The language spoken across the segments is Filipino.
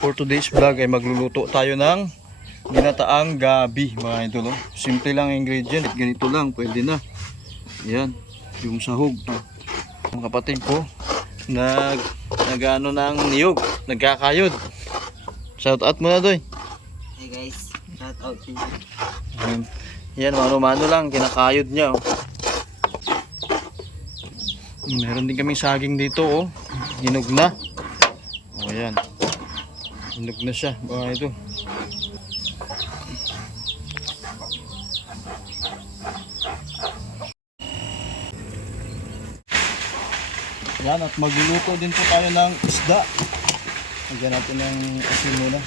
For today's vlog ay magluluto tayo ng ginataang gabi mga idol. Simple lang ingredient, ganito lang pwede na. Yan, yung sahog. Ang kapatid ko nagano ng niyog, nagkakayod. Shout out muna doy. Hey guys, shout out to you. Yan, mano-mano lang kinakayod niya. Meron din kaming saging dito hinog na. Yan. Hinog na siya, mga ito. Yan, at magluluto din po tayo ng isda. Lagyan natin ng asin muna.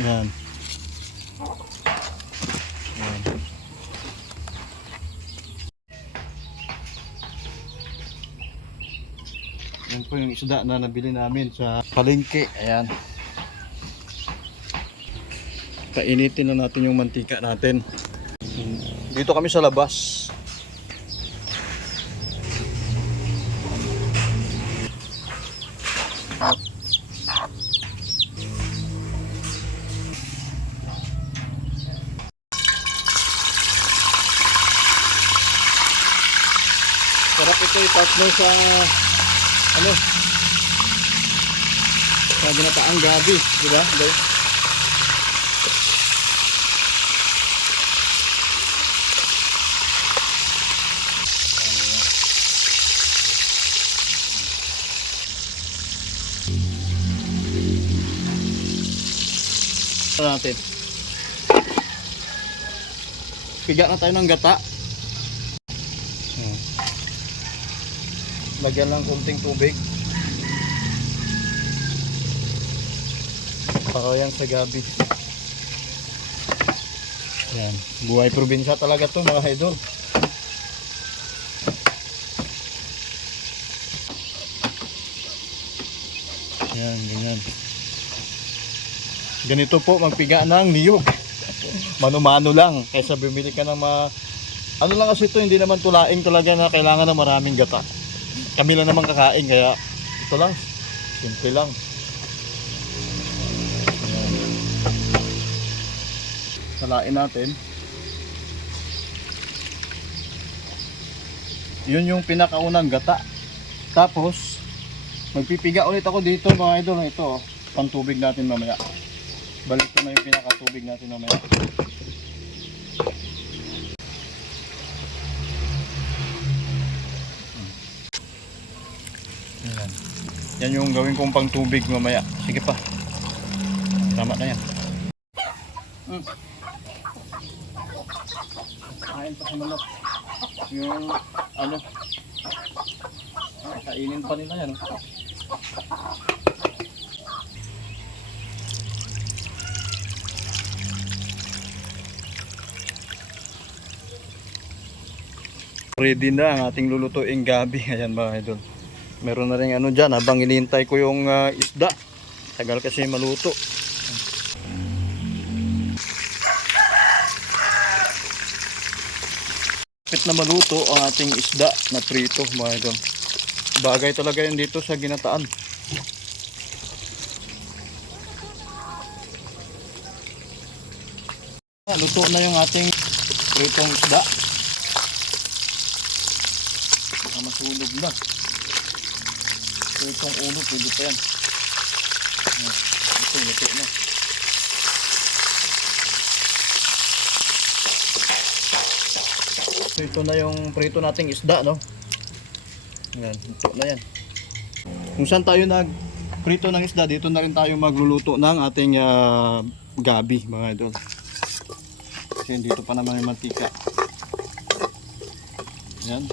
Yan. Yan. Yan po yung isda na nabili namin sa palengke. Ayan. Kainitin na natin yung mantika natin. Dito kami sa labas. Sarap ito i-partner sa sa ginataang gabi, di ba? Natin. Piga na tayo ng gata. Lagyan lang konting tubig. Para yan sa gabi. Yan. Buhay probinsya talaga to mga idol. Yan, ganyan. Ganito po magpiga ng niyog. Mano-mano lang. Kaysa bumili ka ng ano lang kasi ito, hindi naman tulaing talaga na kailangan ng maraming gata. Kami lang naman kakain, kaya ito lang. Simple lang. Salain natin. Yun yung pinakaunang gata. Tapos magpipiga ulit ako dito mga idol. Ito, pantubig natin mamaya. Balik ko na yung pinakatubig natin mamaya. Yan. Yan yung gawin kong pang tubig mamaya. Sige pa. Tama na yan. Kain pa sa manok. Yung kainin pa nila yan. Ready na ang ating lulutuing gabi. Ayan mga idol. Meron na rin dyan habang hinihintay ko yung isda. Tagal kasi maluto. Kapit na maluto ang ating isda na prito mga idol. Bagay talaga yun dito sa ginataan. Luto na yung ating pritong isda. Masunog na. So itong ulo pwede pa yan. Ito luto na. So ito na yung prito nating isda, no? Yan, luto na yan. Kung saan tayo nagprito ng isda, dito na rin tayo magluluto ng ating gabi mga idol. Kasi dito pa naman yung mantika. Yan.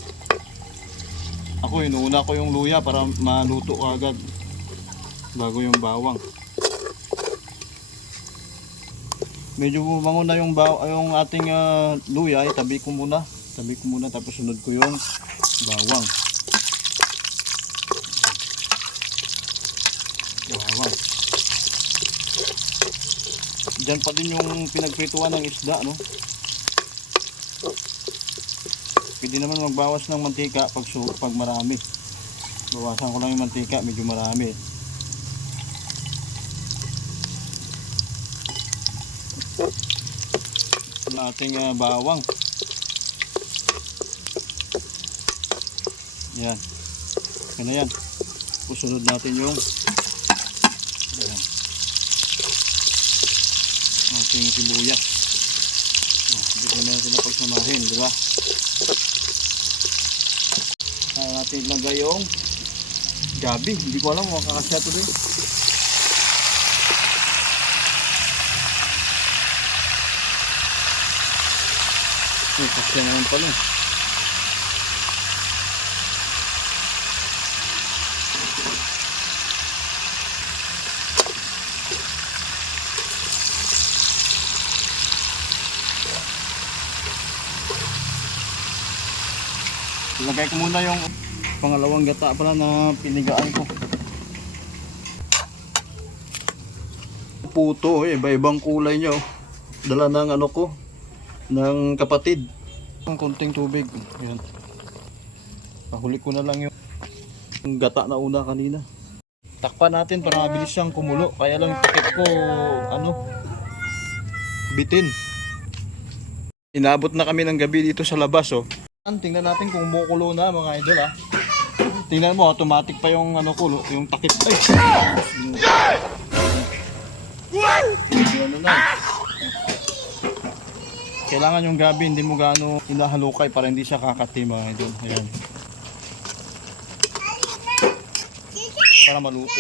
Ako inuuna ko yung luya para maluto agad bago yung bawang. Medyo bumangon na yung ating luya, tabi ko muna tapos sunod ko yung bawang. Diyan pa din yung pinagprituan ng isda, no? Pwede naman magbawas ng mantika pag marami. Bawasan ko lang yung mantika, medyo marami. Ang ating bawang. Yan. Yan na yan. Pusunod natin yung yan. Ating sibuyas. Dito na natin na pagsamahin, di ba? Kaya natin ilagay yung gabi. Hindi ko alam kung kakasya ito din. Ay, kasya naman pala. Ilagay ko muna yung pangalawang gata pala na pinigaan ko. Puto, iba-ibang kulay niya. Dala ng ano ko, ng kapatid. Ang konting tubig. Ayan. Pahuli ko na lang yung gata na una kanina. Takpan natin para mabilis siyang kumulo. Kaya lang takip ko, bitin. Inabot na kami ng gabi dito sa labas, oh. Tingnan natin kung kumukulo na, mga idol, ah. Tingnan mo, automatic pa yung kulo, yung takip. Ay! Ano na. Kailangan yung gabi hindi mo gaano inahalukay para hindi siya kakati, mga idol. Ayan. Para maluto.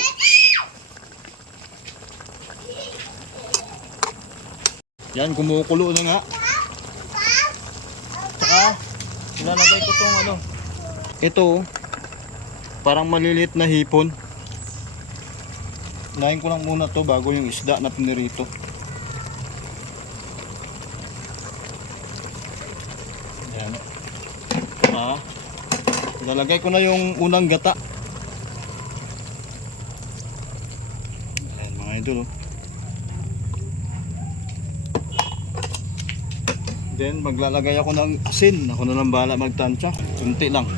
Yan, kumukulo na nga. Tsaka ilalagay ko tong ito, parang maliliit na hipon. Lain ko lang muna to bago yung isda na pinirito. Ayan. Ilalagay ko na yung unang gata. Ayan, mga idol, oh. Then maglalagay ako ng asin. Ako na lang bahala magtansya. Kunti lang.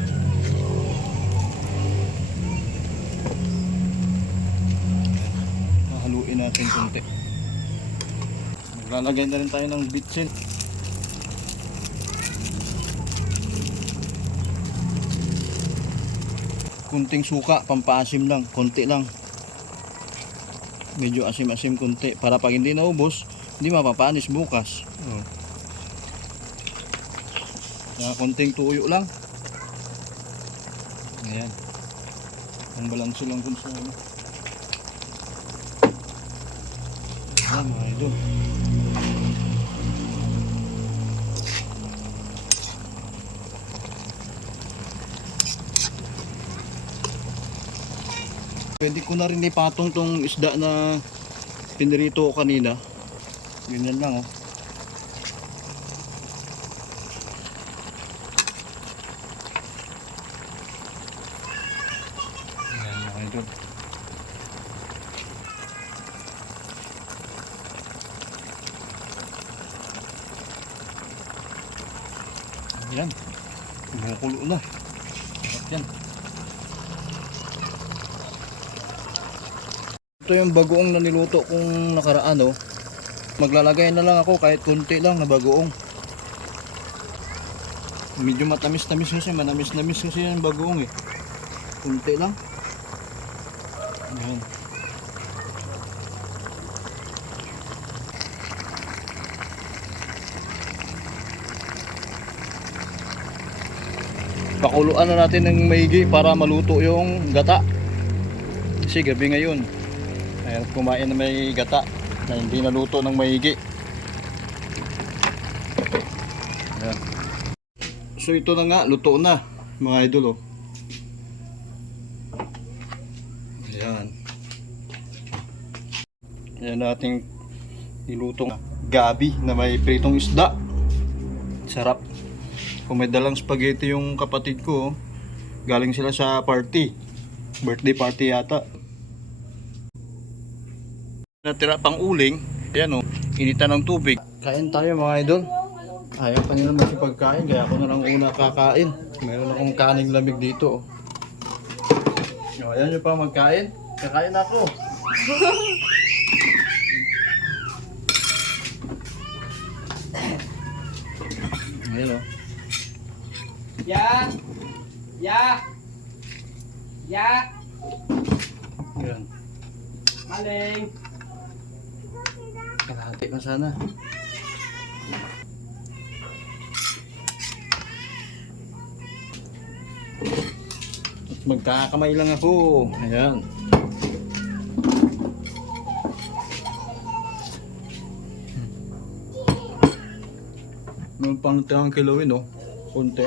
Haluin natin kunti. Maglalagay na rin tayo ng bitsin. Kunting suka, pampaasim lang. Kunti lang. Medyo asim-asim kunti. Para pag hindi naubos, hindi mapapanis bukas. Konting tuyo lang. Ayan. Ang balanso lang kung sa ano. Ayan, mga idol. Pwede ko na rin ipatong tong isda na pinirito ko kanina. Ganyan lang, oh. Yan, kumukulo na. Yan. Ito yung bagoong na niluto kong nakaraan, oh. Maglalagay na lang ako kahit konti lang na bagoong. Medyo matamis-tamis kasi, manamis-namis kasi yung bagoong, eh. Konti lang. Ayan. Pakuluan na natin ng maigi para maluto yung gata. Kasi gabi ngayon, ayun, kumain na may gata na hindi naluto ng maigi. Ayan. So ito na nga, luto na, mga idol, oh. Ayan. Ayan nating nilutong gabi na may pritong isda. Sarap. Kung may dalang spaghetti yung kapatid ko, galing sila sa party. Birthday party yata. Natira pang uling, ayan, oh, initan ng tubig. Kain tayo, mga idol. Ayaw pa nila makipagkain, kaya ako na lang una kakain. Meron akong kaning lamig dito, oh. O, ayan nyo pa magkain. Kakain na ako. Ayan o. Ya! Ya! Ya! Ayan. Maling! Kalahati na sana. At magkakamay lang ako. Ayan. Meron pang natiyang kilawin, no? Konti.